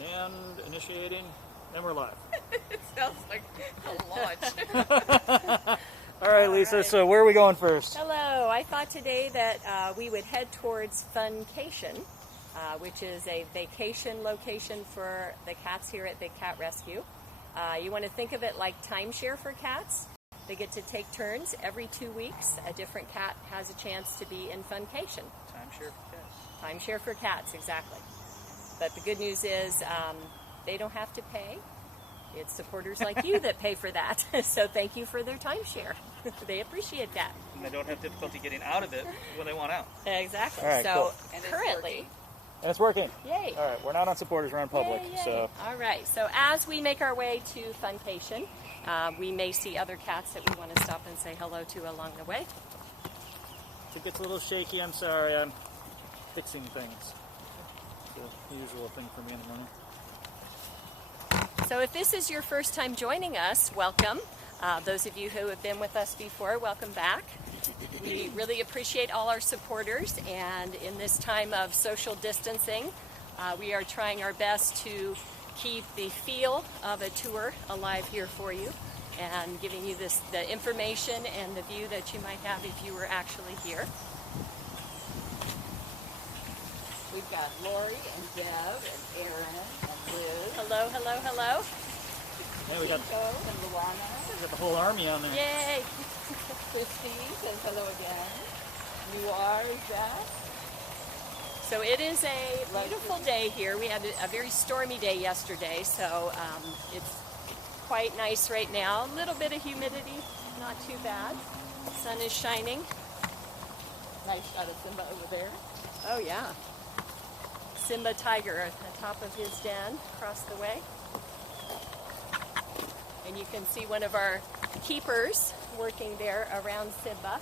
And initiating, and we're live. It sounds like a launch. All right, Lisa, right. so where are we going first? Hello, I thought today that we would head towards Funcation, which is a vacation location for the cats here at Big Cat Rescue. You want to think of it like timeshare for cats. They get to take turns. Every 2 weeks, a different cat has a chance to be in Funcation. Timeshare for cats. Timeshare for cats, exactly. But the good news is they don't have to pay. It's supporters like you that pay for that. So thank you for their timeshare. They appreciate that. And they don't have difficulty getting out of it when they want out. Exactly. All right, so cool. and currently, And it's working. yay. All right, we're not on supporters, we're on public. Yay, yay. So All right. So as we make our way to Funcation, we may see other cats that we want to stop and say hello to along the way. if it gets a little shaky, I'm sorry. I'm fixing things. It's the usual thing for me in the morning. So if this is your first time joining us, welcome. Those of you who have been with us before, welcome back. We really appreciate all our supporters, and in this time of social distancing, we are trying our best to keep the feel of a tour alive here for you and giving you the information and the view that you might have if you were actually here. We've got Lori and Deb and Aaron and Liz. Hello, hello, hello. Yeah, we got Chico and Luana. the whole army on there. Yay! Christy says hello again. Noir is back. So it is a beautiful day here. We had a very stormy day yesterday, so it's quite nice right now. A little bit of humidity, not too bad. Sun is shining. Nice shot of Simba over there. Oh yeah. Simba tiger at the top of his den across the way. And you can see one of our keepers working there around Simba.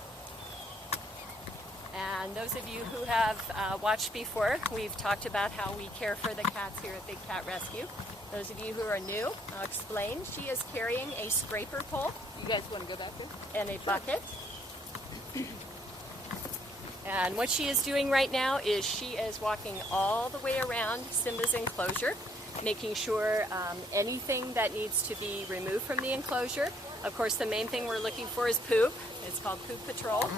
And those of you who have watched before, we've talked about how we care for the cats here at Big Cat Rescue. Those of you who are new, I'll explain. She is carrying a scraper pole. You guys want to go back there? And a bucket. And what she is doing right now is she is walking all the way around Simba's enclosure, making sure anything that needs to be removed from the enclosure. Of course, the main thing we're looking for is poop. It's called Poop Patrol.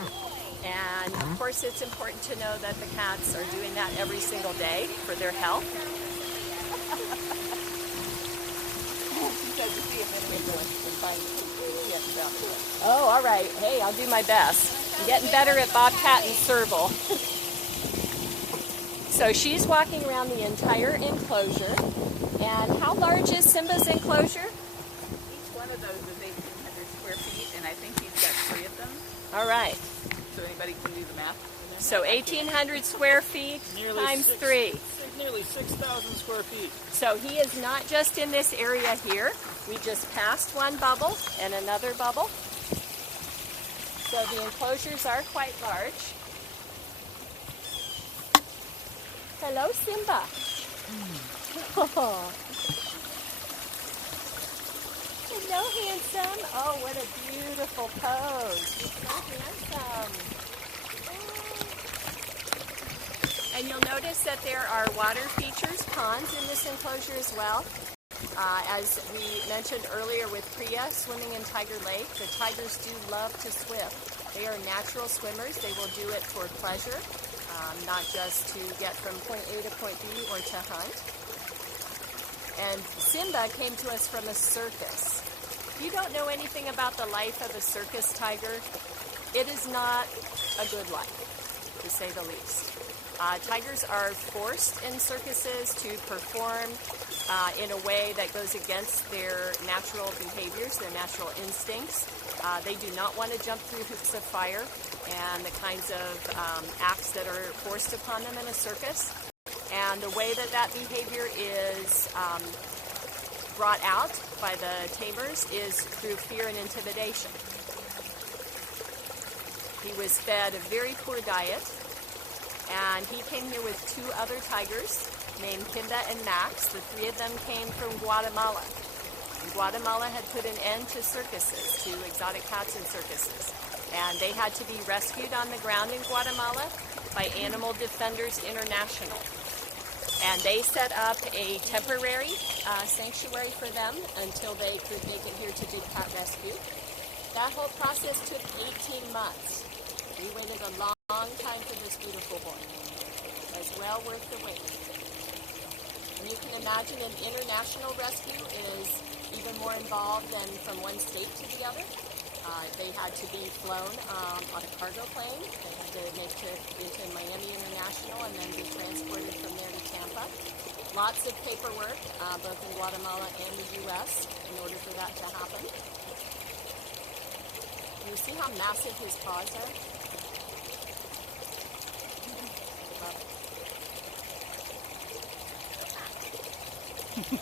And of course, it's important to know that the cats are doing that every single day for their health. She said to see if anyone can find the yes down there. Oh, all right. Hey, I'll do my best. I'm getting better at bobcat and serval. So she's walking around the entire enclosure. And how large is Simba's enclosure? Each one of those is 1,800 square feet, and I think he's got 3 of them. All right. So anybody can do the math. So 1,800 square feet times 3. Nearly 6,000 square feet. So he is not just in this area here. We just passed one bubble and another bubble. So the enclosures are quite large. Hello, Simba. Oh. Hello, handsome. Oh, what a beautiful pose. You're so handsome. And you'll notice that there are water features, ponds in this enclosure as well. As we mentioned earlier with Priya swimming in Tiger Lake, the tigers do love to swim. They are natural swimmers. They will do it for pleasure, not just to get from point A to point B or to hunt. And Simba came to us from a circus. If you don't know anything about the life of a circus tiger, it is not a good life, to say the least. Tigers are forced in circuses to perform in a way that goes against their natural behaviors, their natural instincts. They do not want to jump through hoops of fire and the kinds of acts that are forced upon them in a circus. And the way that that behavior is brought out by the tamers is through fear and intimidation. He was fed a very poor diet. And he came here with 2 other tigers named Kimba and Max. The 3 of them came from Guatemala. And Guatemala had put an end to circuses, to exotic cats in circuses. And they had to be rescued on the ground in Guatemala by Animal Defenders International. And they set up a temporary sanctuary for them until they could make it here to Big Cat Rescue. That whole process took 18 months. We waited a long time for this beautiful boy. It was well worth the wait. And you can imagine an international rescue is even more involved than from one state to the other. They had to be flown on a cargo plane. They had to make it into Miami International and then be transported from there to Tampa. Lots of paperwork, both in Guatemala and the U.S., in order for that to happen. You see how massive his paws are?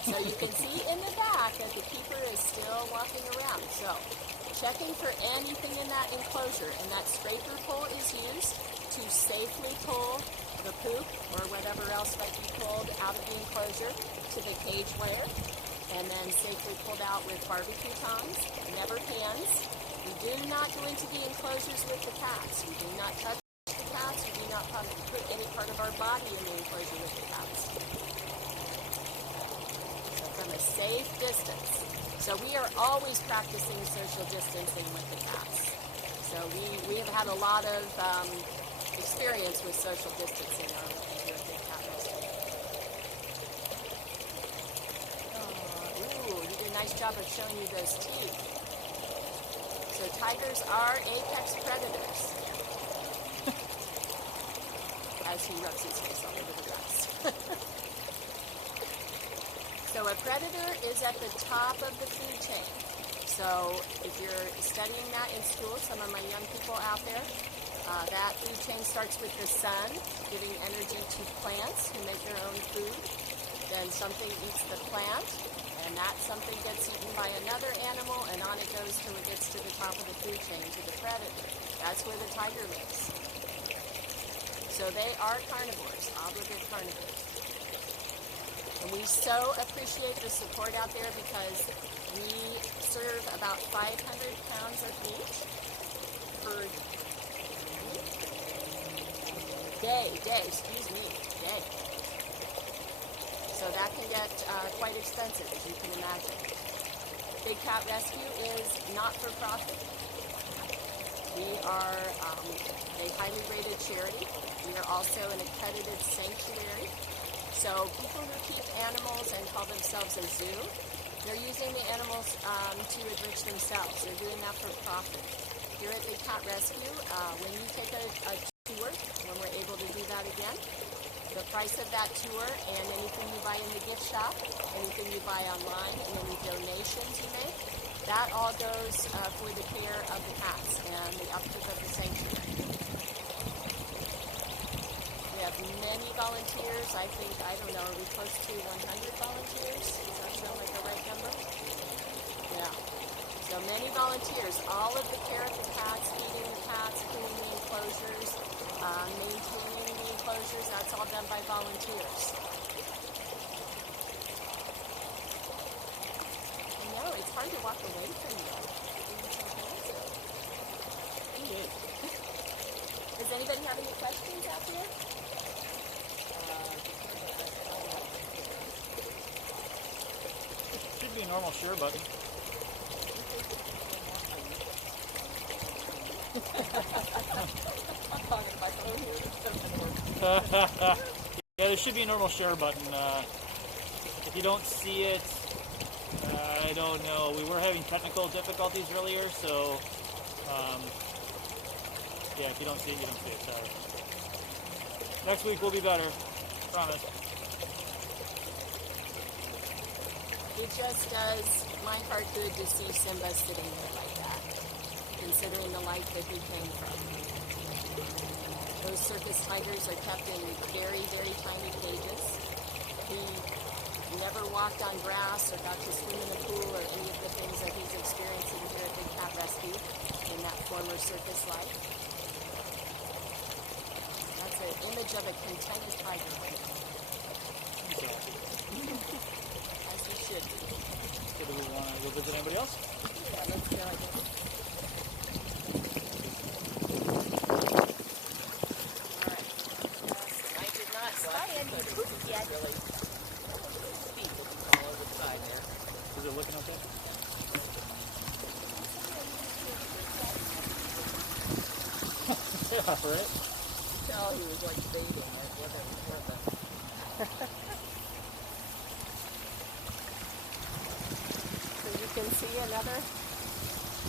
So you can see in the back that the keeper is still walking around. So checking for anything in that enclosure, and that scraper pull is used to safely pull the poop or whatever else might be pulled out of the enclosure to the cage layer, and then safely pulled out with barbecue tongs, never hands. We do not go into the enclosures with the cats. We do not touch the cats. We do not put any part of our body in the enclosure with the cats. So from a safe distance. So we are always practicing social distancing with the cats. So we have had a lot of experience with social distancing here at Big Cat Rescue. Ooh, you did a nice job of showing you those teeth. So tigers are apex predators. As he rubs his face all over the grass. So a predator is at the top of the food chain. So if you're studying that in school, some of my young people out there, that food chain starts with the sun, giving energy to plants who make their own food. Then something eats the plant, and that something gets eaten by another animal, and on it goes till it gets to the top of the food chain, to the predator. That's where the tiger lives. So they are carnivores, obligate carnivores. And we so appreciate the support out there because we serve about 500 pounds of meat per day. So that can get quite expensive, as you can imagine. Big Cat Rescue is not for profit. We are a highly rated charity. We are also an accredited sanctuary. So people who keep animals and call themselves a zoo, they're using the animals to enrich themselves. They're doing that for profit. Here at Big Cat Rescue, when you take a tour, when we're able to do that again, the price of that tour and anything you buy in the gift shop, anything you buy online, and any donations you make, that all goes for the care of the cats and the upkeep of the sanctuary. We have many volunteers. I don't know, are we close to 100 volunteers? Does that sound like the right number? Yeah. So many volunteers. All of the care of the cats, feeding the cats, cleaning the enclosures, maintaining the enclosures, that's all done by volunteers. I know, it's hard to walk away from you. Does anybody have any questions out there? Should be a normal share button. Yeah, there should be a normal share button. If you don't see it, I don't know. We were having technical difficulties earlier, so yeah, if you don't see it, you don't see it. Sorry. Next week will be better. Promise. It just does my heart good to see Simba sitting there like that, considering the life that he came from. Those circus tigers are kept in very, very tiny cages. He never walked on grass or got to swim in the pool or any of the things that he's experiencing here at Big Cat Rescue in that former circus life. That's an image of a contented tiger right now. As he should be. So do we want to go visit anybody else? Yeah, let's go, I guess. Alright. I did not spy any poop yet. looking okay? Yeah, right? Tell he was like baiting it, whether it was So you can see another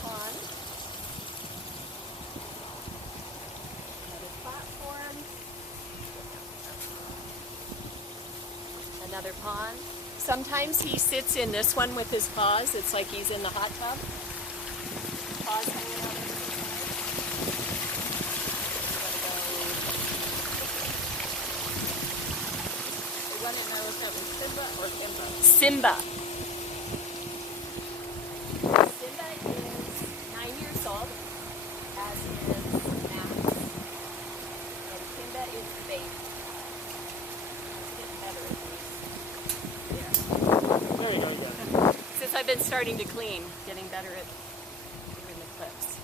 pond. Another platform. Another pond. Sometimes he sits in this one with his paws. It's like he's in the hot tub. Paws hanging out on the side. We want to know if that was Simba or Kimba. Simba. Simba is 9 years old, as is Max. And Kimba is the baby. He's getting better at these. Yeah. There you go, yeah. Since I've been starting to clean, getting better at doing the clips.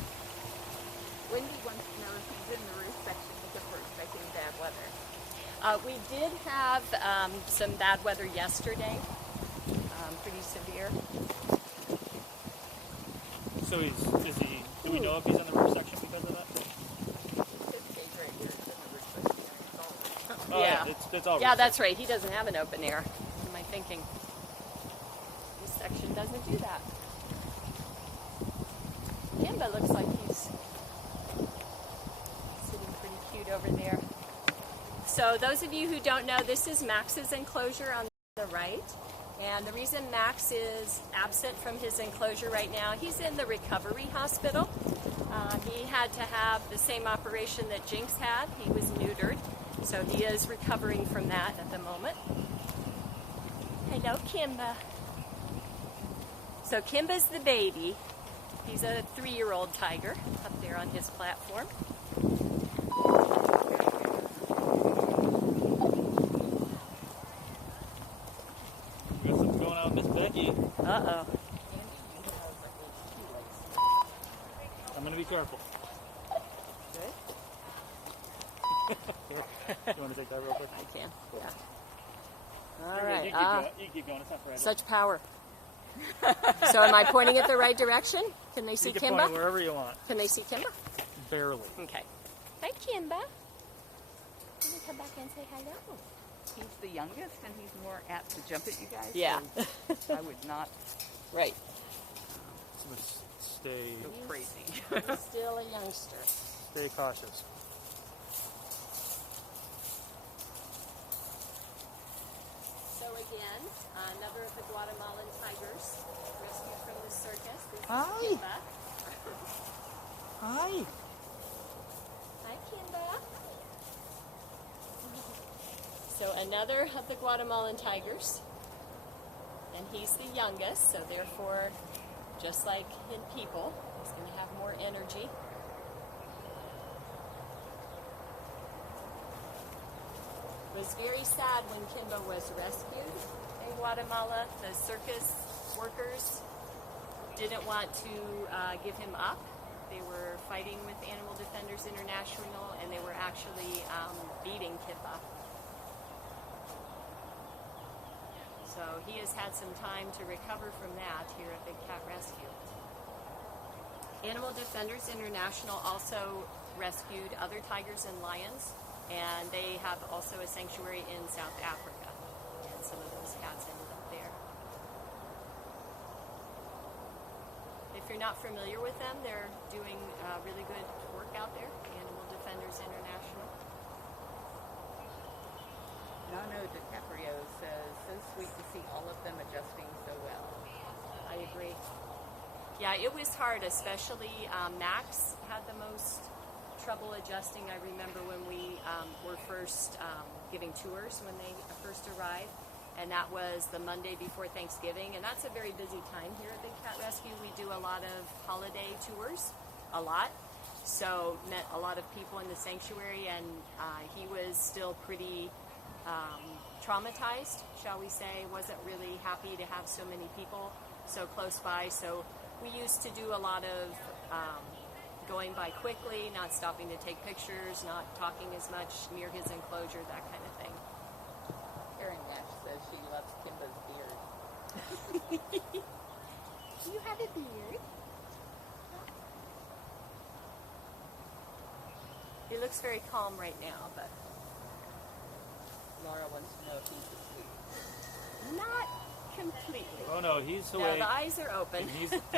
Wendy wants to know if he's in the roof section because we're expecting bad weather. We did have some bad weather yesterday, pretty severe. So do we know if he's on the roof section because of that? His cage right here is in the roof section. And it's all roof. Oh, Yeah. It's all Yeah, roof that's right. He doesn't have an open air. What am I thinking? This section doesn't do that. Kimba looks like he's sitting pretty cute over there. So those of you who don't know, this is Max's enclosure on the right. And the reason Max is absent from his enclosure right now, he's in the recovery hospital. He had to have the same operation that Jinx had. He was neutered. So he is recovering from that at the moment. Hello, Kimba. So Kimba's the baby. He's a 3-year-old tiger up there on his platform. We got something going on with Miss Becky. Uh-oh. I'm going to be careful. Good. You want to take that real quick? I can. Yeah. You're All good. right. You can keep going. It's not fragile. Such power. So am I pointing it the right direction? Can they see You can Kimba? point it wherever you want. Can they see Kimba? Barely. Okay. Hi, Kimba. Can you come back and say hello? He's the youngest and he's more apt to jump at you guys. Yeah. So I would not Right. So let's stay go crazy. He's still a youngster. cautious. So again, another of the Guatemalan tigers rescued from the circus. This is Hi. Kimba. Hi. Hi, Kimba. So another of the Guatemalan tigers. And he's the youngest, so therefore, just like in people, he's going to have more energy. It was very sad when Kimba was rescued in Guatemala. The circus workers didn't want to give him up. They were fighting with Animal Defenders International, and they were actually beating Kimba. So he has had some time to recover from that here at Big Cat Rescue. Animal Defenders International also rescued other tigers and lions, and they have also a sanctuary in South Africa. And some of those cats ended up there. If you're not familiar with them, they're doing really good work out there, Animal Defenders International. Nono DiCaprio says, so sweet to see all of them adjusting so well. I agree. Yeah, it was hard, especially Max had the most trouble adjusting. I remember when we were first giving tours when they first arrived, and that was the Monday before Thanksgiving, and that's a very busy time here at Big Cat Rescue. We do a lot of holiday tours, a lot, so met a lot of people in the sanctuary, and he was still pretty traumatized, shall we say. Wasn't really happy to have so many people so close by, so we used to do a lot of going by quickly, not stopping to take pictures, not talking as much near his enclosure, that kind of thing. Karen Nash says she loves Kimba's beard. looks very calm right now, but Laura wants to know if he's asleep. not completely. Oh no, he's No, awake. the eyes are open.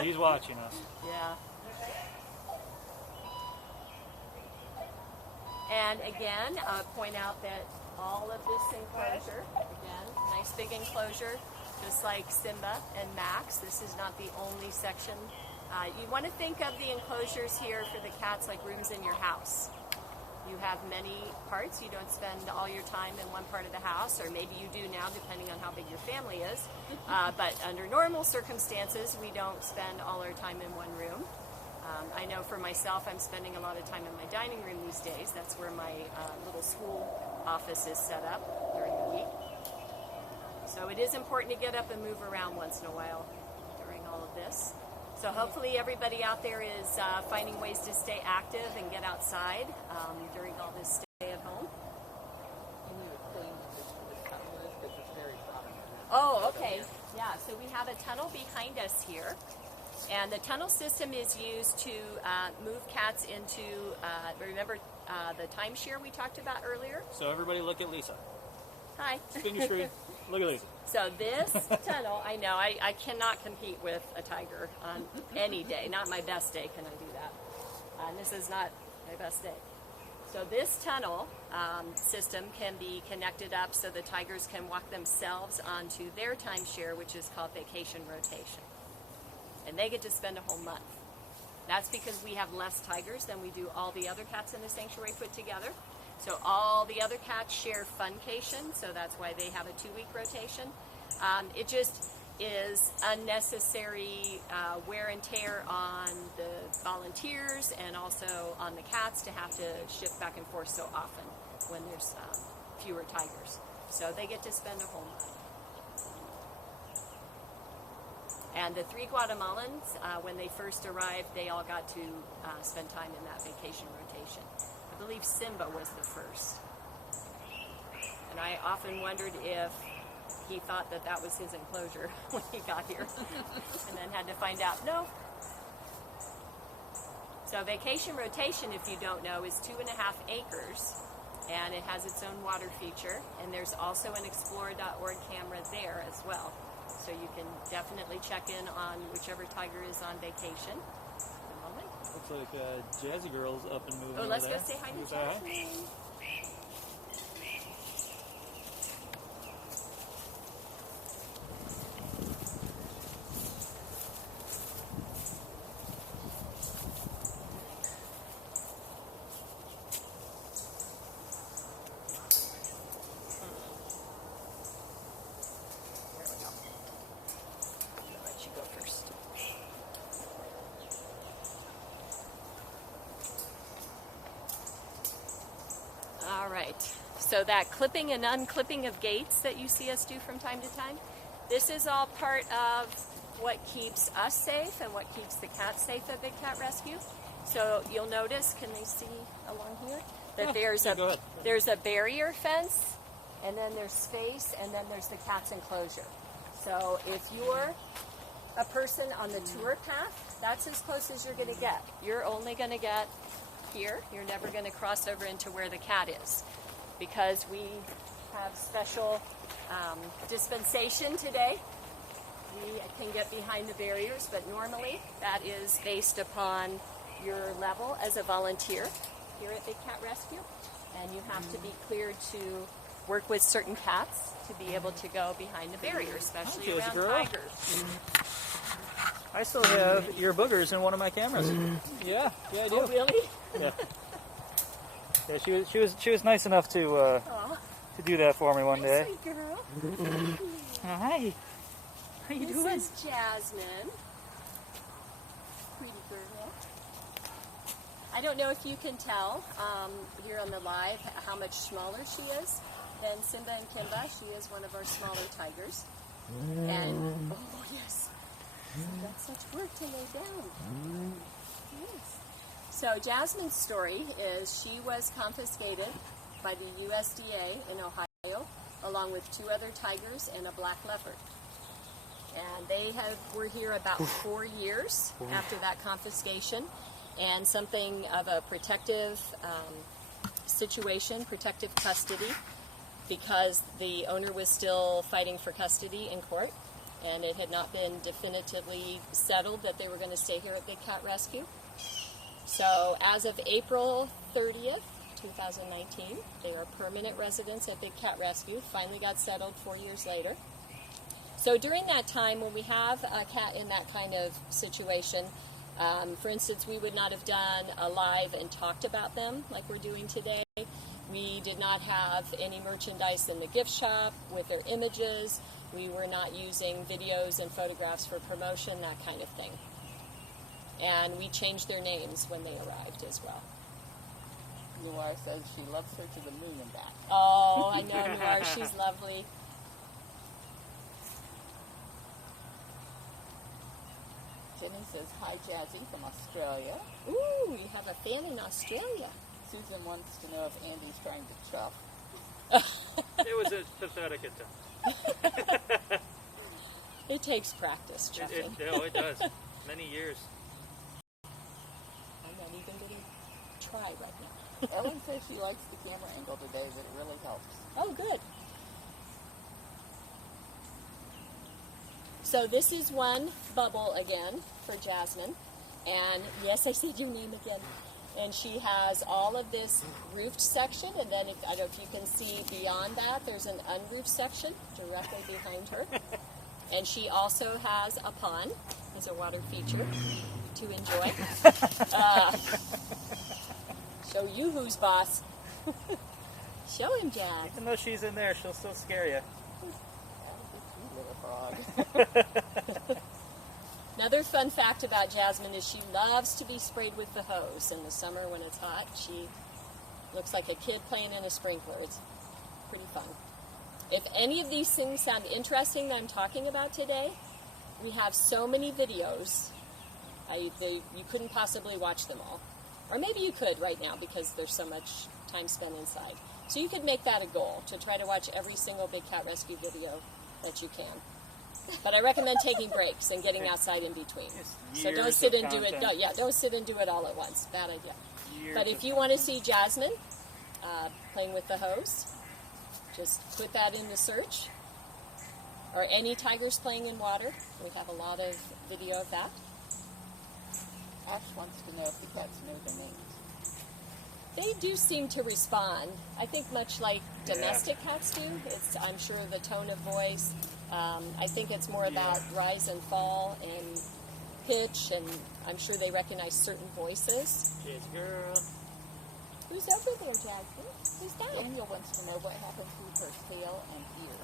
He's watching us. Yeah. And again, point out that all of this enclosure, again, nice big enclosure, just like Simba and Max. This is not the only section. You want to think of the enclosures here for the cats like rooms in your house. You have many parts. You don't spend all your time in one part of the house, or maybe you do now depending on how big your family is. But under normal circumstances, we don't spend all our time in one room. I know for myself, I'm spending a lot of time in my dining room these days. That's where my little school office is set up during the week. So it is important to get up and move around once in a while during all of this. So hopefully everybody out there is finding ways to stay active and get outside during all this stay at home. Can you explain what this tunnel is? Because it's very prominent. Oh, okay. Yeah, so we have a tunnel behind us here. And the tunnel system is used to move cats into, remember the timeshare we talked about earlier? So everybody look at Lisa. Hi. Spin your screen. Look at Lisa. So this tunnel, I know, I cannot compete with a tiger on any day. Not my best day can I do that. And this is not my best day. So this tunnel system can be connected up so the tigers can walk themselves onto their timeshare, which is called vacation rotation. And they get to spend a whole month. That's because we have less tigers than we do all the other cats in the sanctuary put together. So all the other cats share funcation, so that's why they have a 2-week rotation. It just is unnecessary wear and tear on the volunteers and also on the cats to have to shift back and forth so often when there's fewer tigers. So they get to spend a whole month. And the 3 Guatemalans, when they first arrived, they all got to spend time in that vacation rotation. I believe Simba was the first. And I often wondered if he thought that that was his enclosure when he got here. And then had to find out, no. So vacation rotation, if you don't know, is 2.5 acres. And it has its own water feature. And there's also an Explore.org camera there as well. So you can definitely check in on whichever tiger is on vacation. Looks like Jazzy Girl's up and moving. Oh, let's over go there. say hi to Say hi. Jasmine. All right, so that clipping and unclipping of gates that you see us do from time to time, this is all part of what keeps us safe and what keeps the cats safe at Big Cat Rescue. So you'll notice, can they see along here, that there's a barrier fence, and then there's space, and then there's the cat's enclosure. So if you're a person on the tour path, that's as close as you're going to get. You're only going to get here. You're never going to cross over into where the cat is, because we have special dispensation today. We can get behind the barriers, but normally that is based upon your level as a volunteer here at Big Cat Rescue, and you have to be cleared to work with certain cats to be able to go behind the barrier, especially around tigers. I still have your boogers in one of my cameras. Yeah, I do. Oh, really? Yeah. Yeah, she was nice enough to do that for me one day. Sweet girl. Hi. How you doing? This is Jasmine. Pretty girl. I don't know if you can tell here on the live how much smaller she is than Simba and Kimba. She is one of our smaller tigers. And, oh yes, that's such work to lay down. Yes. So Jasmine's story is she was confiscated by the USDA in Ohio along with 2 other tigers and a black leopard. And they were here about 4 years after that confiscation, and something of a protective situation, protective custody, because the owner was still fighting for custody in court, and it had not been definitively settled that they were going to stay here at Big Cat Rescue. So as of April 30th, 2019, they are permanent residents at Big Cat Rescue, finally got settled 4 years later. So during that time, when we have a cat in that kind of situation, for instance, we would not have done a live and talked about them like we're doing today. We did not have any merchandise in the gift shop with their images. We were not using videos and photographs for promotion, that kind of thing. And we changed their names when they arrived as well. Noir says she loves her to the moon and back. Oh, I know Noir, she's lovely. Jenny says, hi, Jazzy from Australia. Ooh, we have a fan in Australia. Susan wants to know if Andy's trying to chuff. It was a pathetic attempt. It takes practice, chuffing. It does. Many years. I'm not even going to try right now. Ellen says she likes the camera angle today, that it really helps. Oh, good. So this is one bubble again for Jasmine. And yes, I said your name again. And she has all of this roofed section, and then I don't know if you can see beyond that, there's an unroofed section directly behind her. And she also has a pond as a water feature to enjoy. Show you who's boss. Show him, Jazz. Even though she's in there, she'll still scare you. Another fun fact about Jasmine is she loves to be sprayed with the hose in the summer when it's hot. She looks like a kid playing in a sprinkler. It's pretty fun. If any of these things sound interesting that I'm talking about today, we have so many videos. You couldn't possibly watch them all. Or maybe you could right now because there's so much time spent inside. So you could make that a goal, to try to watch every single Big Cat Rescue video that you can. But I recommend taking breaks and getting outside in between. So don't sit and do it. Don't sit and do it all at once. Bad idea. But if you want to see Jasmine playing with the hose, just put that in the search. Or any tigers playing in water. We have a lot of video of that. Ash wants to know if the cats know their names. They do seem to respond. I think much like domestic cats do. I'm sure the tone of voice. I think it's more about rise and fall and pitch, and I'm sure they recognize certain voices. Cheers, girl. Who's over there, Jasmine? Who's that? Daniel wants to know what happened to her tail and ear.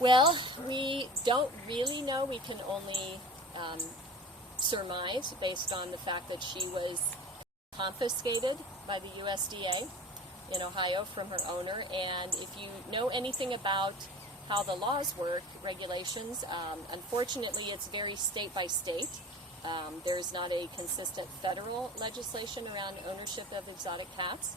Well, we don't really know. We can only surmise based on the fact that she was confiscated by the USDA in Ohio from her owner. And if you know anything about how the laws work, regulations, unfortunately it's very state by state. There's not a consistent federal legislation around ownership of exotic cats.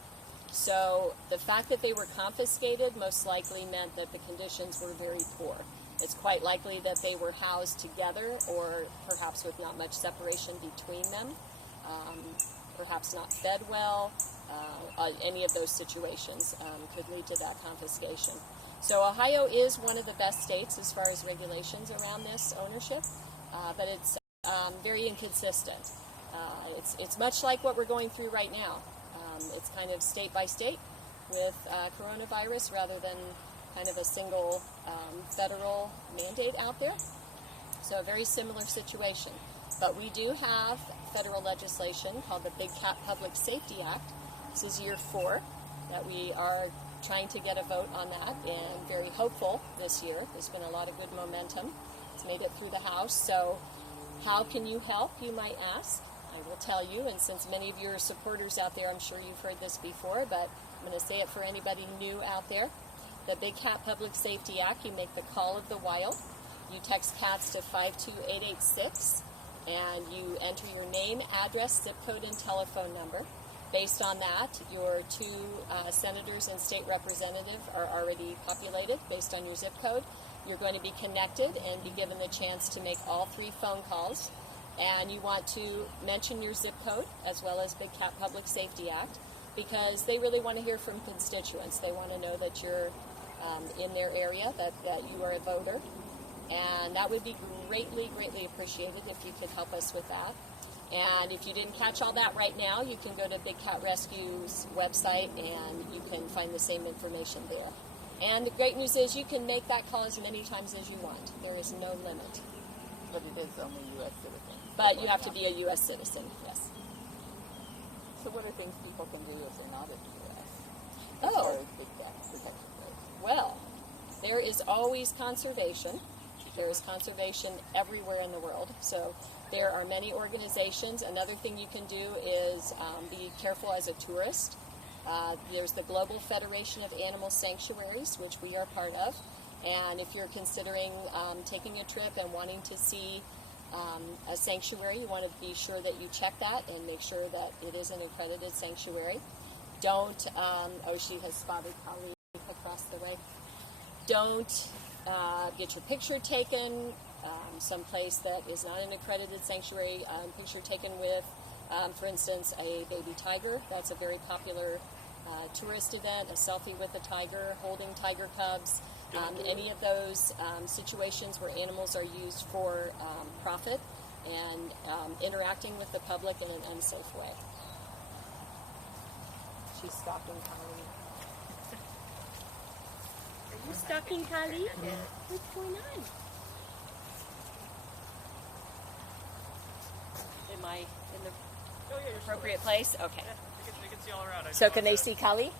So the fact that they were confiscated most likely meant that the conditions were very poor. It's quite likely that they were housed together, or perhaps with not much separation between them, perhaps not fed well. Any of those situations could lead to that confiscation. So Ohio is one of the best states as far as regulations around this ownership, but it's very inconsistent. It's much like what we're going through right now. It's kind of state by state with coronavirus rather than kind of a single federal mandate out there. So a very similar situation. But we do have federal legislation called the Big Cat Public Safety Act. This is year 4 that we are trying to get a vote on that, and very hopeful this year. There's been a lot of good momentum. It's made it through the House. So how can you help, you might ask? I will tell you, and since many of you are supporters out there, I'm sure you've heard this before, but I'm going to say it for anybody new out there. The Big Cat Public Safety Act, you make the call of the wild. You text CATS to 52886, and you enter your name, address, zip code, and telephone number. Based on that, your 2 senators and state representative are already populated based on your zip code. You're going to be connected and be given the chance to make all 3 phone calls. And you want to mention your zip code as well as Big Cat Public Safety Act. because they really want to hear from constituents. They want to know that you're in their area, that you are a voter. And that would be greatly, greatly appreciated if you could help us with that. And if you didn't catch all that right now, you can go to Big Cat Rescue's website and you can find the same information there. And the great news is you can make that call as many times as you want. There is no limit. But it is only U.S. citizens. But you have to be a U.S. citizen, yes. So what are things people can do if they're not in the U.S.? Oh. As far as big cat protection goes? Well, there is always conservation. There is conservation everywhere in the world. So there are many organizations. Another thing you can do is be careful as a tourist. There's the Global Federation of Animal Sanctuaries, which we are part of. And if you're considering taking a trip and wanting to see a sanctuary, you want to be sure that you check that and make sure that it is an accredited sanctuary. Don't, she has spotted Kali across the way. Don't get your picture taken someplace that is not an accredited sanctuary. Picture taken with, for instance, a baby tiger. That's a very popular tourist event, a selfie with a tiger, holding tiger cubs. Any of those situations where animals are used for profit and interacting with the public in an unsafe way. She's stalking Kali. Are you stalking Kali? What's going on? Am I in the appropriate place? Okay. Yeah, they can see all around. So can they see Kali? Can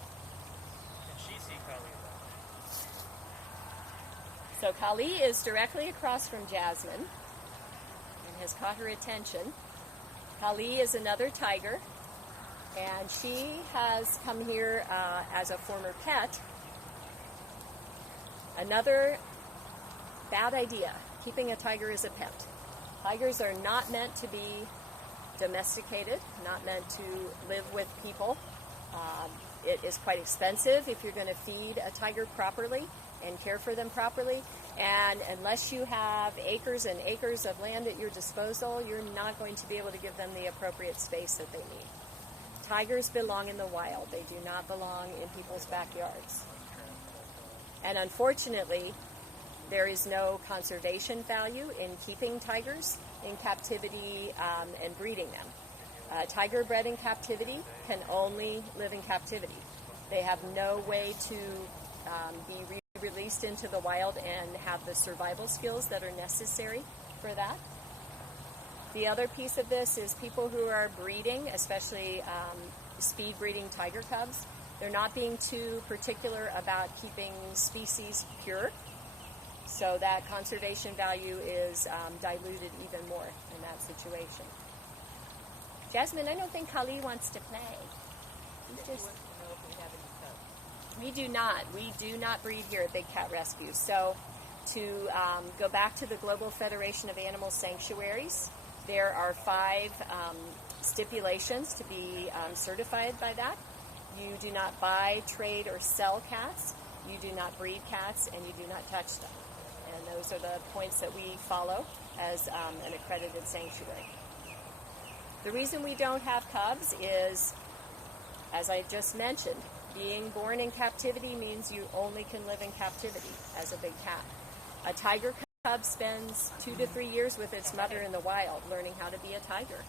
she see Kali? So Kali is directly across from Jasmine and has caught her attention. Kali is another tiger, and she has come here as a former pet. Another bad idea, keeping a tiger as a pet. Tigers are not meant to be domesticated, not meant to live with people. It is quite expensive if you're going to feed a tiger properly and care for them properly. And unless you have acres and acres of land at your disposal, you're not going to be able to give them the appropriate space that they need. Tigers belong in the wild. They do not belong in people's backyards. And unfortunately, there is no conservation value in keeping tigers in captivity and breeding them. Tiger bred in captivity can only live in captivity. They have no way to be released into the wild and have the survival skills that are necessary for that. The other piece of this is people who are breeding, especially speed breeding tiger cubs. They're not being too particular about keeping species pure, so that conservation value is diluted even more in that situation. Jasmine, I don't think Kali wants to play. We do not. We do not breed here at Big Cat Rescue. So to go back to the Global Federation of Animal Sanctuaries, there are 5 stipulations to be certified by that. You do not buy, trade, or sell cats. You do not breed cats, and you do not touch them. And those are the points that we follow as an accredited sanctuary. The reason we don't have cubs is, as I just mentioned, being born in captivity means you only can live in captivity as a big cat. A tiger cub spends 2 to 3 years with its mother in the wild, learning how to be a tiger.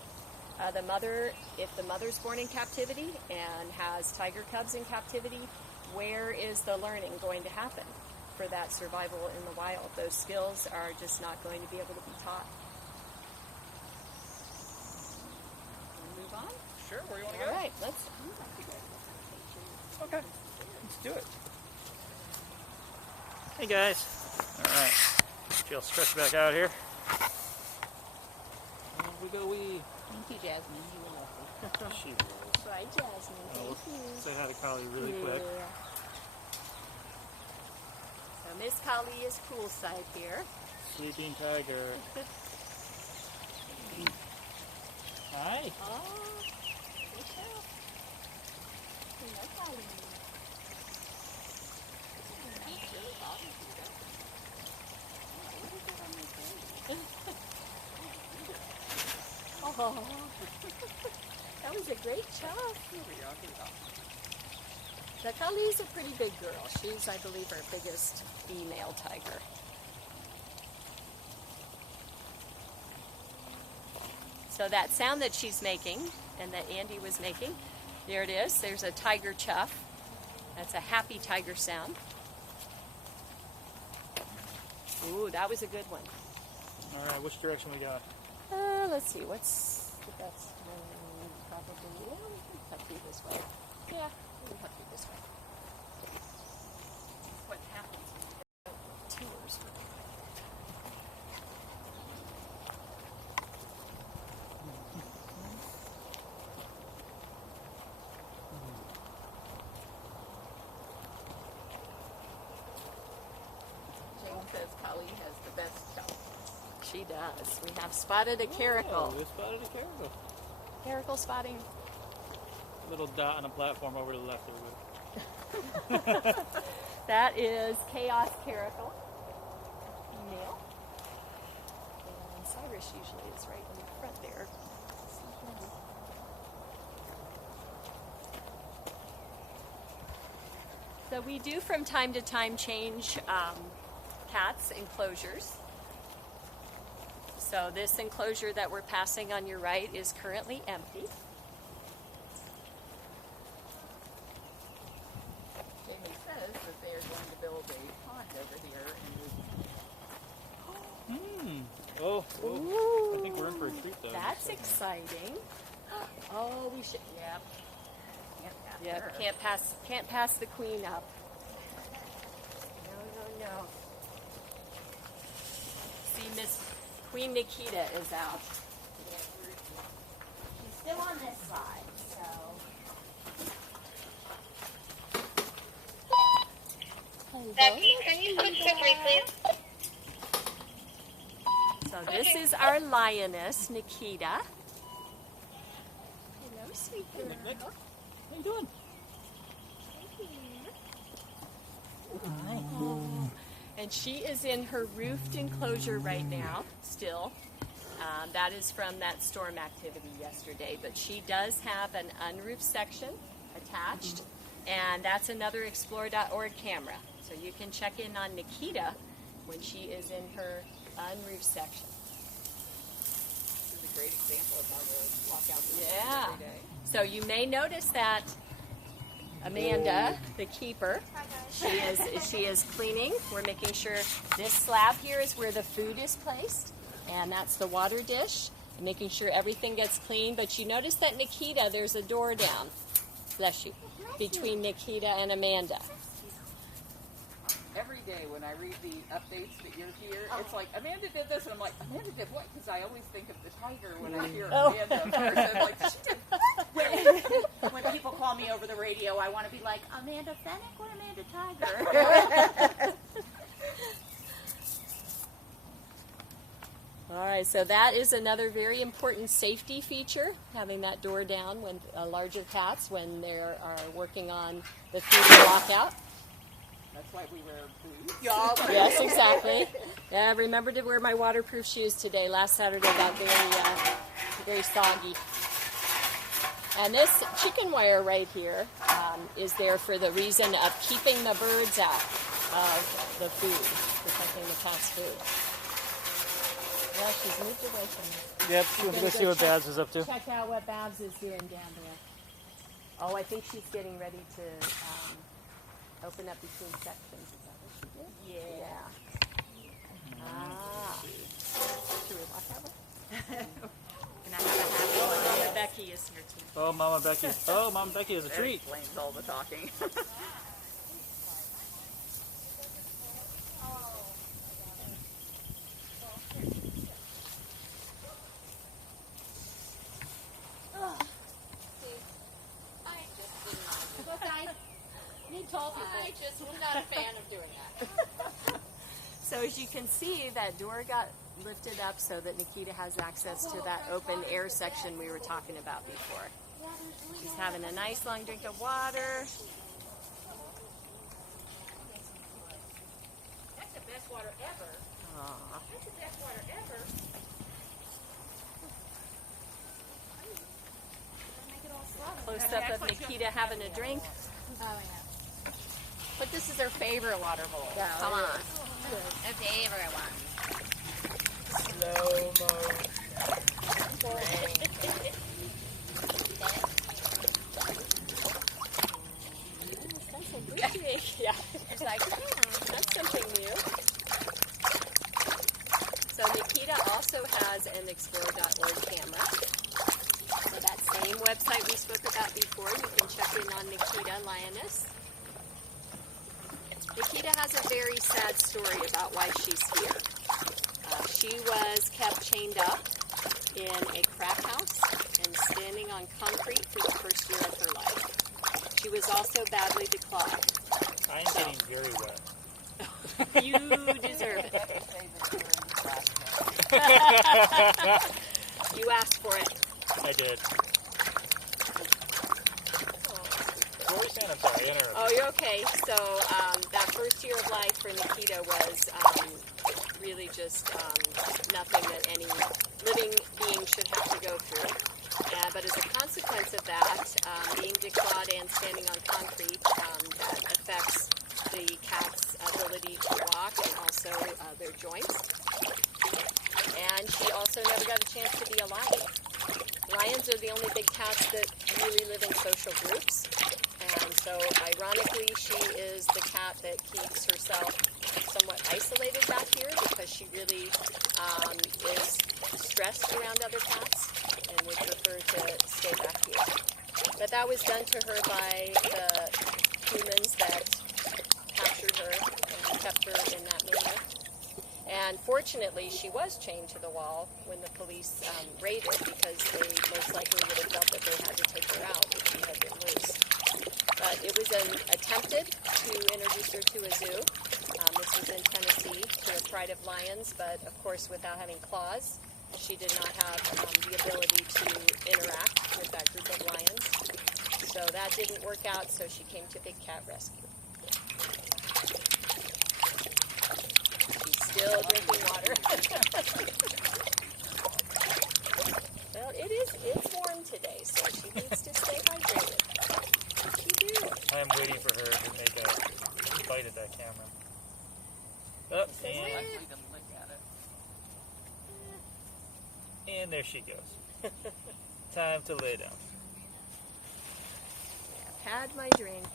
If the mother's born in captivity and has tiger cubs in captivity, where is the learning going to happen for that survival in the wild? Those skills are just not going to be able to be taught. Move on? Sure, where you want to All go? right, let's. Okay, let's do it. Hey guys. All right, Jill, stretch back out here. And we go. Thank you, Jasmine. You were lovely. She rolls. Bye, Jasmine. Thank you. Say hi to Kali really quick. So Miss Kali is poolside here. Sleeping tiger. Hi. Oh, good show. Hello, Kali. Oh. That was a great job. The Kali's a pretty big girl. She's, I believe, our biggest female tiger. So that sound that she's making and that Andy was making, there it is. There's a tiger chuff. That's a happy tiger sound. Ooh, that was a good one. All right, which direction we got? Let's see, what's the best one? Probably, yeah, we can cut through this way. Yeah, we can cut through this way. What happens when you go tours? Jane says Kali has the best chuff. She does. We have spotted a caracal. Oh, we spotted a caracal. Caracal spotting. Little dot on a platform over to the left. There we go. That is Chaos Caracal. Male. And Cyrus usually is right in the front there. So we do from time to time change cats' enclosures. So this enclosure that we're passing on your right is currently empty. Jamie says that they are going to build a pond over here and Oh, Ooh, I think we're in for a treat though. that's exciting. Oh, we should. Yep. can't pass her. Yep. Can't pass the queen up. No. See, Miss Queen Nikita is out. She's still on this side, so. Becky, can you put the please? So this is our lioness, Nikita. Hello, sweet girl. Nick, how you doing? And she is in her roofed enclosure right now, still. That is from that storm activity yesterday. But she does have an unroofed section attached, and that's another Explore.org camera. So you can check in on Nikita when she is in her unroofed section. This is a great example of how to walk out the Yeah. every day. So you may notice that Amanda, the keeper, she is cleaning. We're making sure this slab here is where the food is placed, and that's the water dish. And making sure everything gets clean. But you notice that Nikita, there's a door down. Bless you. Between Nikita and Amanda. Every day when I read the updates that you're here, it's like, Amanda did this, and I'm like, Amanda did what? Because I always think of the tiger when I hear Amanda first. I'm like, she did. When people call me over the radio, I want to be like, Amanda Fennick or Amanda Tiger? All right, so that is another very important safety feature, having that door down when larger cats, when they are working on the food lockout. That's why we wear boots. Yes, exactly. Yeah, I remember to wear my waterproof shoes today. Last Saturday got very soggy. And this chicken wire right here is there for the reason of keeping the birds out of the food, protecting the cat's food. Well, she's moved away from me. Yep, she wants to go see what Babs is up to. Check out what Babs is doing down there. Oh, I think she's getting ready to open up between sections. Is that what she did? Yeah. Ah. Should we walk that way? Can I have a happy one? Mama Becky is here too. Oh, Mama Becky. Oh, Mama Becky has a That treat. explains all the talking. I just was not a fan of doing that. So as you can see, that door got lifted up so that Nikita has access to that open air section we were talking about before. She's having a nice long drink of water. That's the best water ever. Aw. That's the best water ever. close-up of Nikita having a drink. But this is their favorite water bowl. Come on. A favorite one. Slow motion. That's a good drink. Yeah. It's like, that's something new. So Nikita also has an Explore.org camera. So that same website we spoke about before, you can check in on Nikita Lioness. Nikita has a very sad story about why she's here. She was kept chained up in a crack house and standing on concrete for the first year of her life. She was also badly declawed. I'm getting very wet. You deserve it. You asked for it. I did. What were you saying? I'm sorry, I interrupted. Oh, you're okay. So that first year of life for Nikita was really just nothing that any living being should have to go through. But as a consequence of that, being declawed and standing on concrete, that affects the cat's ability to walk and also their joints. And she also never got a chance to be a lion. Lions are the only big cats that really live in social groups. And so, ironically, she is the cat that keeps herself somewhat isolated back here because she really is stressed around other cats and would prefer to stay back here. But that was done to her by the humans that captured her and kept her in that manner. And fortunately, she was chained to the wall when the police raided because they most likely would have felt that they had to take her out if she had been loose. But it was attempted to introduce her to a zoo. This was in Tennessee, to a pride of lions, but of course without having claws, she did not have the ability to interact with that group of lions. So that didn't work out, so she came to Big Cat Rescue. She's still drinking water. Well, it's warm today, so she needs to stay hydrated. I am waiting for her to make a bite at that camera. Oh, and there she goes. Time to lay down. I've had my drink.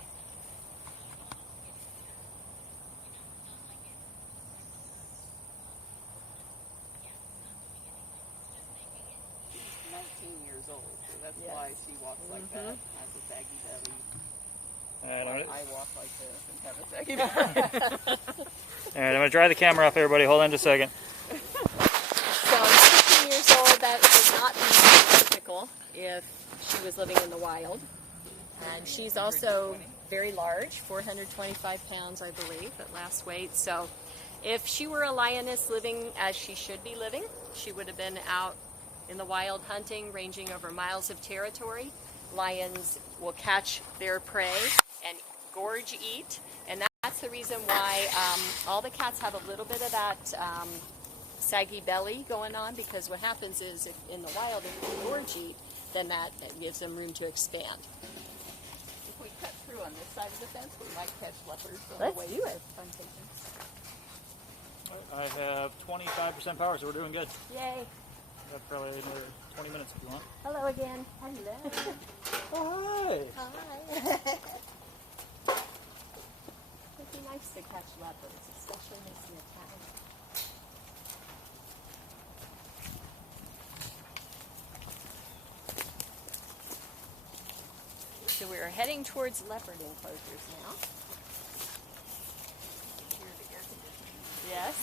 She's 19 years old, so that's why she walks like that, has a saggy belly. Alright, I walk like this and have a saggy belly. I'm going to dry the camera off, everybody. Hold on just a second. So 19 years old, that would not be typical if she was living in the wild. And she's also very large, 425 pounds, I believe, at last weight. So if she were a lioness living as she should be living, she would have been out in the wild hunting, ranging over miles of territory. Lions will catch their prey and gorge eat, and that's the reason why all the cats have a little bit of that saggy belly going on, because what happens is if in the wild if they gorge eat, then that gives them room to expand. If we cut through on this side of the fence, we might catch leopards on Let's the way do to it. fun fishing. I have 25% power, so we're doing good. Yay. Got probably another 20 minutes if you want. Hello again. Hello. Oh, hi. Hi. It'd be nice to catch leopards, especially in this town. So we're heading towards leopard enclosures now. Yes.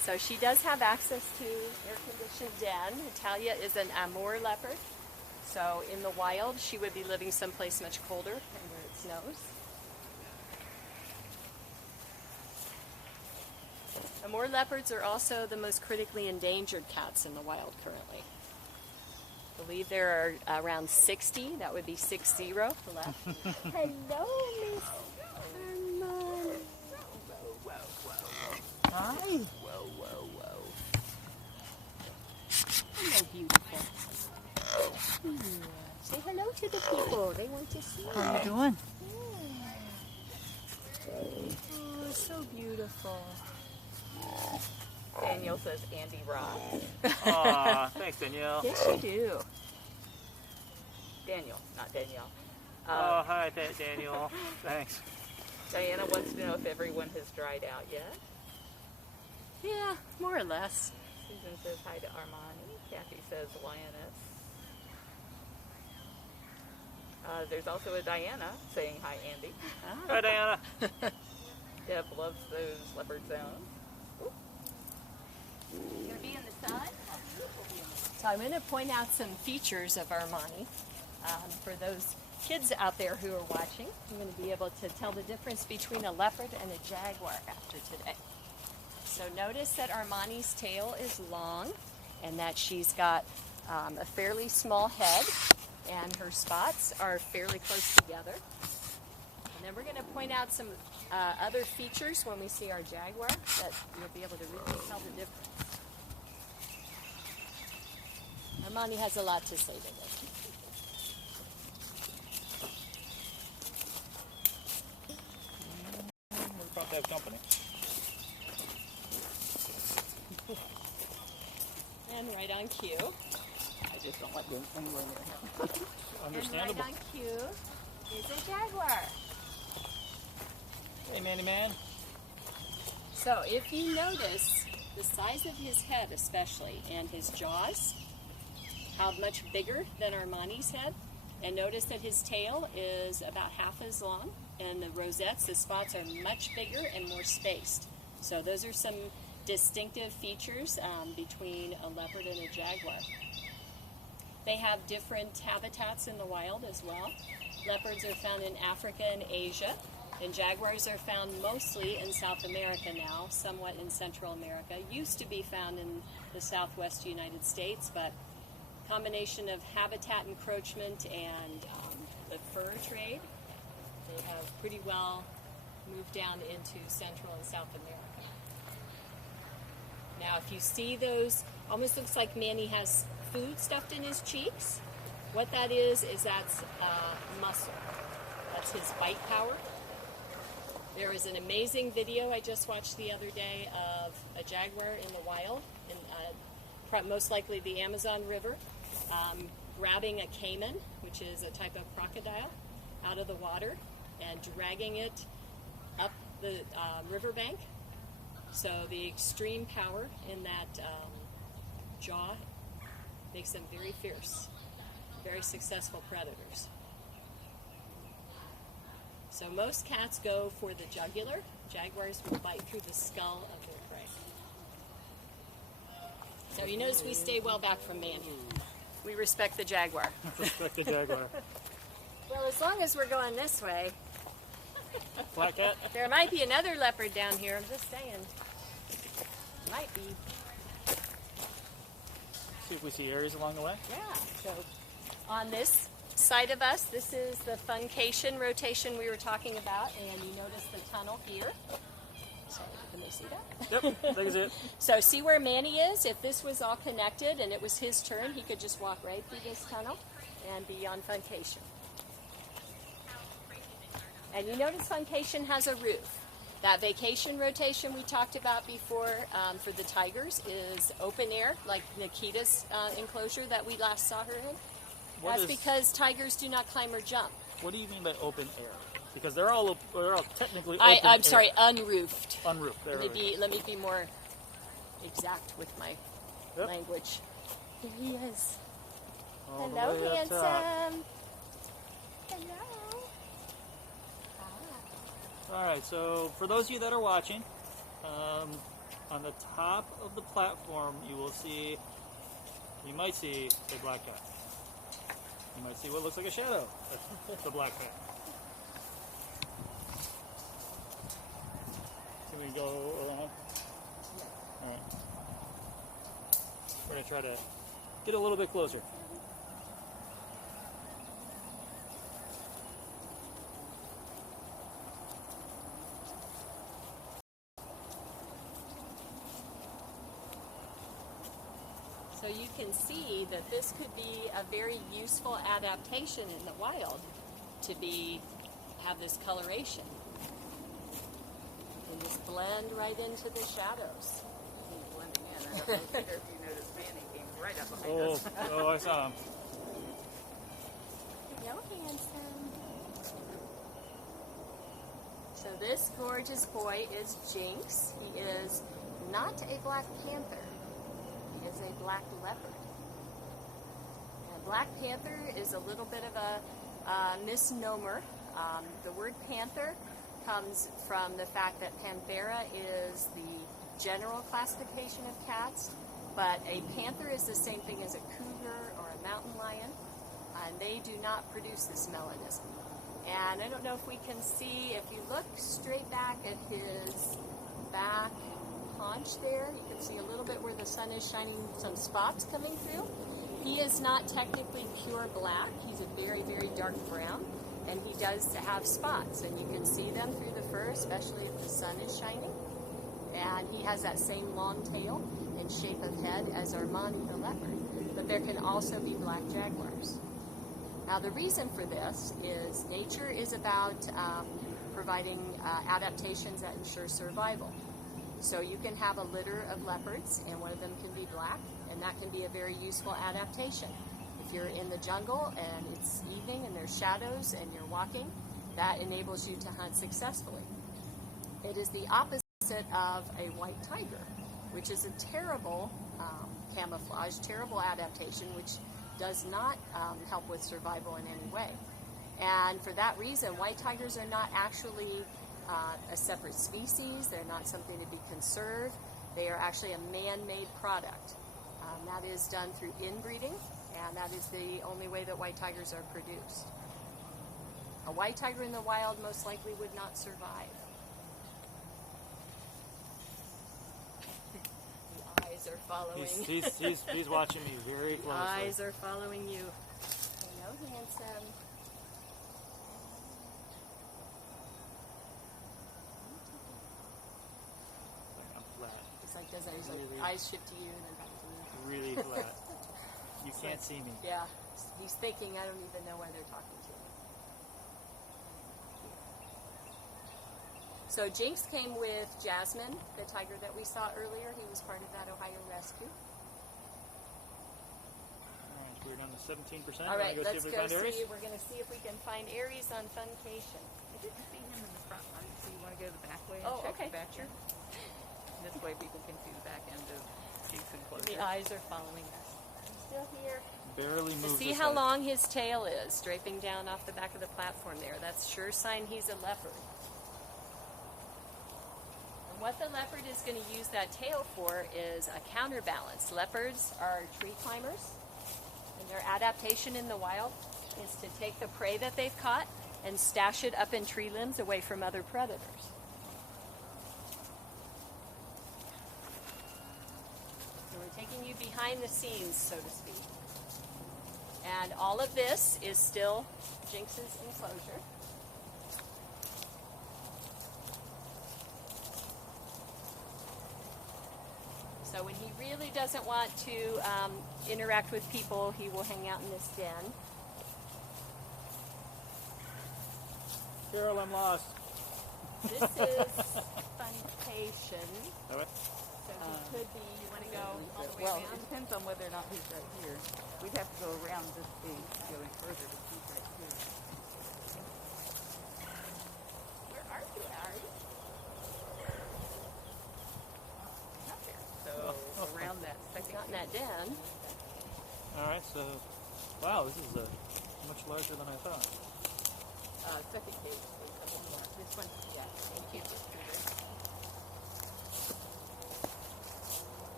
So she does have access to air-conditioned den. Italia is an Amur leopard. So in the wild, she would be living someplace much colder and where it snows. Amur leopards are also the most critically endangered cats in the wild currently. I believe there are around 60. That would be 60 left. Hello, Miss Armand. Hi. Whoa, whoa, whoa. Hello, beautiful. Say hello to the people. They want to see How are it. you doing? Oh, so beautiful. Daniel says Andy rocks. Aw, thanks, Danielle. Yes, you do. Daniel, not Danielle. Oh, hi, Daniel. Thanks. Diana wants to know if everyone has dried out yet. Yeah, more or less. Susan says hi to Armani. Kathy says lioness. There's also a Diana saying hi, Andy. Hi, Diana. Deb loves those leopard sounds. You're gonna be in the sun? So I'm going to point out some features of Armani for those kids out there who are watching. I'm going to be able to tell the difference between a leopard and a jaguar after today. So notice that Armani's tail is long and that she's got a fairly small head and her spots are fairly close together. And then we're going to point out some other features when we see our jaguar that you'll be able to really tell the difference. Armani has a lot to say to this. We're about to have company. And right on cue. I just don't like going anywhere near him. And Understandable. right on cue is a jaguar. Hey, Manny Man. So if you notice the size of his head especially and his jaws, how much bigger than Armani's head, and notice that his tail is about half as long and the rosettes, the spots are much bigger and more spaced. So those are some distinctive features between a leopard and a jaguar. They have different habitats in the wild as well. Leopards are found in Africa and Asia, and jaguars are found mostly in South America now, somewhat in Central America. Used to be found in the southwest United States, but combination of habitat encroachment and the fur trade, they have pretty well moved down into Central and South America. Now, if you see those, almost looks like Manny has food stuffed in his cheeks. What that is that's muscle. That's his bite power. There was an amazing video I just watched the other day of a jaguar in the wild, in most likely the Amazon River, grabbing a caiman, which is a type of crocodile, out of the water and dragging it up the riverbank. So the extreme power in that jaw makes them very fierce, very successful predators. So most cats go for the jugular. Jaguars will bite through the skull of their prey. So you notice we stay well back from Manny. We respect the jaguar. Respect the jaguar. Well, as long as we're going this way. Black cat? There might be another leopard down here, I'm just saying. Might be. See if we see areas along the way. Yeah, so on this side of us, this is the funcation rotation we were talking about, and you notice the tunnel here. So, can they see that? Yep, that is it. So see where Manny is? If this was all connected and it was his turn, he could just walk right through this tunnel and be on funcation. And you notice funcation has a roof. That vacation rotation we talked about before for the tigers is open air, like Nikita's enclosure that we last saw her in. That's because tigers do not climb or jump. What do you mean by open air? Because they're all technically open I'm air. sorry, unroofed. Unroofed. There we go. Let me be more exact with my language. Here he is. All the Hello, way up top. handsome. Hello. All right, so for those of you that are watching, on the top of the platform, you might see a black cat. You might see what looks like a shadow. That's a black cat. Can we go around? All right. We're going to try to get a little bit closer. So you can see that this could be a very useful adaptation in the wild to have this coloration. And just blend right into the shadows. He's blending in. I don't know if you noticed Manny came right up behind us. Oh, I saw him. Hello, handsome. So this gorgeous boy is Jinx. He is not a black panther. He is a black leopard. And Black Panther is a little bit of a misnomer. The word panther comes from the fact that Panthera is the general classification of cats, but a panther is the same thing as a cougar or a mountain lion, and they do not produce this melanism. And I don't know if we can see, if you look straight back at his back haunch there, you can see a little bit where the sun is shining some spots coming through. He is not technically pure black. He's a very, very dark brown, and he does have spots, and you can see them through the fur, especially if the sun is shining. And he has that same long tail and shape of head as Armani the leopard, but there can also be black jaguars. Now the reason for this is nature is about providing adaptations that ensure survival. So you can have a litter of leopards and one of them can be black, and that can be a very useful adaptation. If you're in the jungle and it's evening and there's shadows and you're walking, that enables you to hunt successfully. It is the opposite of a white tiger, which is a terrible camouflage, terrible adaptation, which does not help with survival in any way. And for that reason, white tigers are not actually a separate species. They're not something to be conserved. They are actually a man-made product. That is done through inbreeding, and that is the only way that white tigers are produced. A white tiger in the wild most likely would not survive. The eyes are following. He's watching me very The closely. eyes are following you. Hello, handsome. I'm flat. It's like does that. He's like eyes shift to you and then back to me. Really flat. You can't see me. Yeah, he's thinking I don't even know why they're talking to me. So Jinx came with Jasmine, the tiger that we saw earlier. He was part of that Ohio rescue. All right, we're down to 17%. All right, let's We're go gonna see if we find Aries? see. We're going to see if we can find Aries on Funcation. I didn't see him in the front light, so you want to go the back way and Oh, check okay. the back end? This way people can see the back end of Jinx enclosure. The eyes are following us. I'm still here. Barely To moves see his how head. long his tail is, draping down off the back of the platform there. That's sure sign he's a leopard. And what the leopard is going to use that tail for is a counterbalance. Leopards are tree climbers, and their adaptation in the wild is to take the prey that they've caught and stash it up in tree limbs away from other predators. So we're taking you behind the scenes, so to speak. And all of this is still Jinx's enclosure. So when he really doesn't want to interact with people, he will hang out in this den. Carol, I'm lost. This is Funcation. All right. So he could be, you want to go all the way Well, around? it depends on whether or not he's right here. We'd have to go around this thing, going further, but he's right here. Where are you, Ari? Not there. So around that second Not in that den. All right, so, wow, this is much larger than I thought. second cage. A couple more. This one, yeah. Thank you.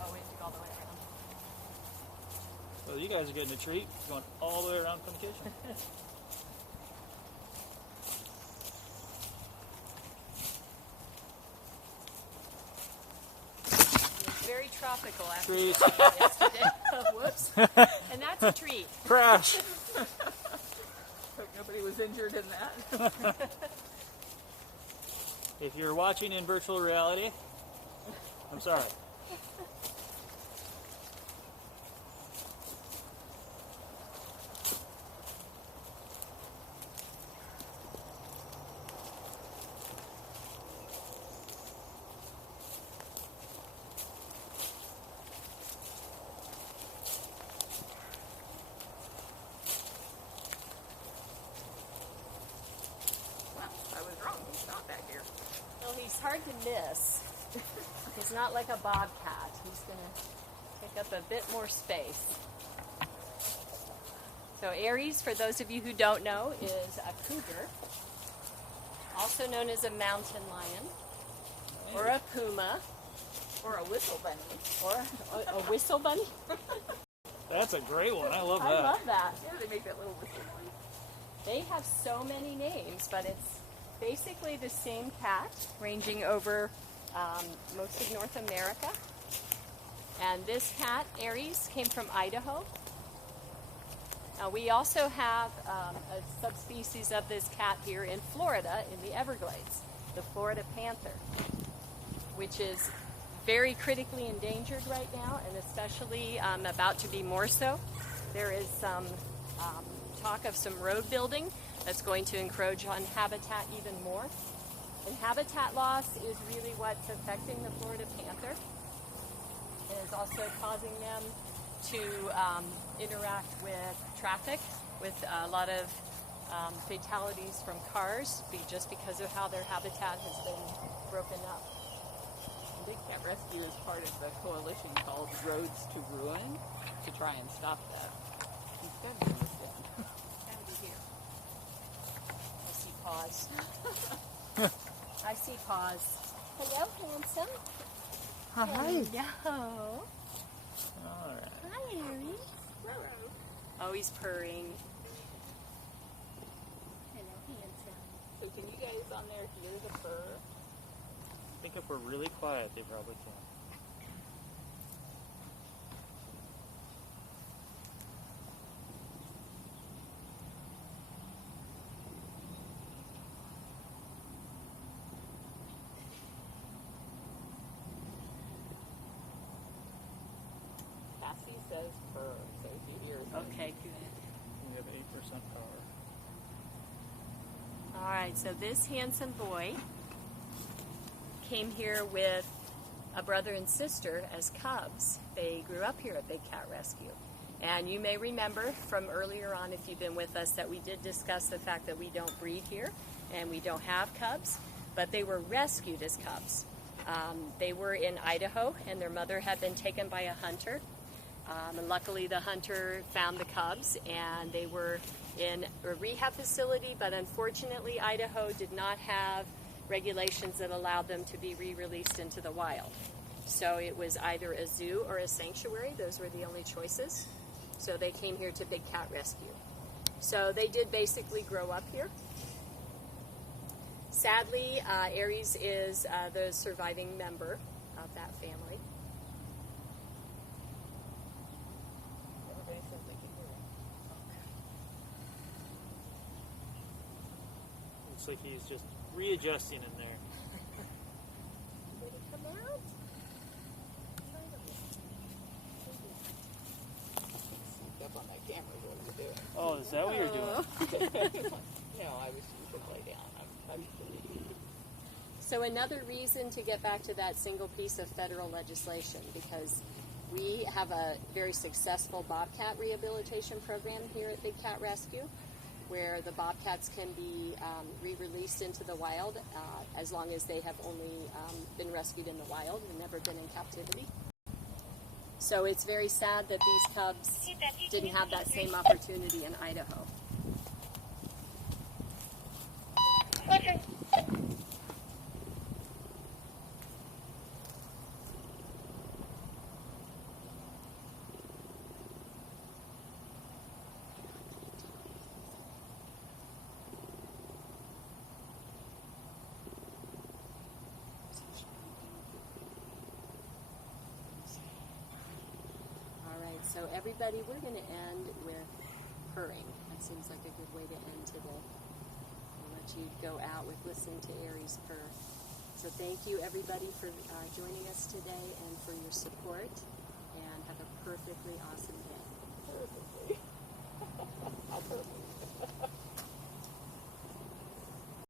Oh, we have to go all the way around. Well, you guys are getting a treat, going all the way around Funcation. It's very tropical after Treat. yesterday. Whoops. And that's a treat. Crash! Hope nobody was injured in that. If you're watching in virtual reality, I'm sorry. Well, I was wrong. He's not back here. Well, he's hard to miss. He's not like a bobcat. He's going to take up a bit more space. So Aries, for those of you who don't know, is a cougar, also known as a mountain lion, or a puma, Or a whistle bunny. or a whistle bunny. That's a great one. I love that. I love that. Yeah, they make that little whistle noise. They have so many names, but it's basically the same cat ranging over most of North America. And this cat, Aries, came from Idaho. We also have a subspecies of this cat here in Florida in the Everglades, the Florida panther, which is very critically endangered right now, and especially about to be more so. There is some talk of some road building that's going to encroach on habitat even more. And habitat loss is really what's affecting the Florida panther. It is also causing them to interact with traffic, with a lot of fatalities from cars, just because of how their habitat has been broken up. Big Cat Rescue is part of the coalition called Roads to Ruin to try and stop that. He's got to be listening. Gotta be here. I see paws. I see paws. Hello, handsome. Hi. Hello. All right. Hi, Aries. Oh, he's purring. Hello, handsome. So can you guys on there hear the fur? I think if we're really quiet, they probably can. Cassie says fur, so she hears it. Okay, good. We have 8% power. All right, so this handsome boy came here with a brother and sister as cubs. They grew up here at Big Cat Rescue. And you may remember from earlier on, if you've been with us, that we did discuss the fact that we don't breed here and we don't have cubs, but they were rescued as cubs. They were in Idaho, and their mother had been taken by a hunter. And luckily the hunter found the cubs, and they were in a rehab facility, but unfortunately Idaho did not have regulations that allowed them to be re-released into the wild. So it was either a zoo or a sanctuary. Those were the only choices. So they came here to Big Cat Rescue. So they did basically grow up here. Sadly, Aries is the surviving member of that family. Everybody says they can hear it. Looks like he's just readjusting in there. Did he come out? Sneak up on that camera is what we're doing. Oh, is that what you're doing? No, I was usually lay down. I'm usually... So another reason to get back to that single piece of federal legislation, because we have a very successful bobcat rehabilitation program here at Big Cat Rescue, where the bobcats can be re-released into the wild as long as they have only been rescued in the wild and never been in captivity. So it's very sad that these cubs didn't have that same opportunity in Idaho. So everybody, we're going to end with purring. That seems like a good way to end today. I'll let you go out with listening to Aries purr. So thank you everybody for joining us today and for your support, and have a perfectly awesome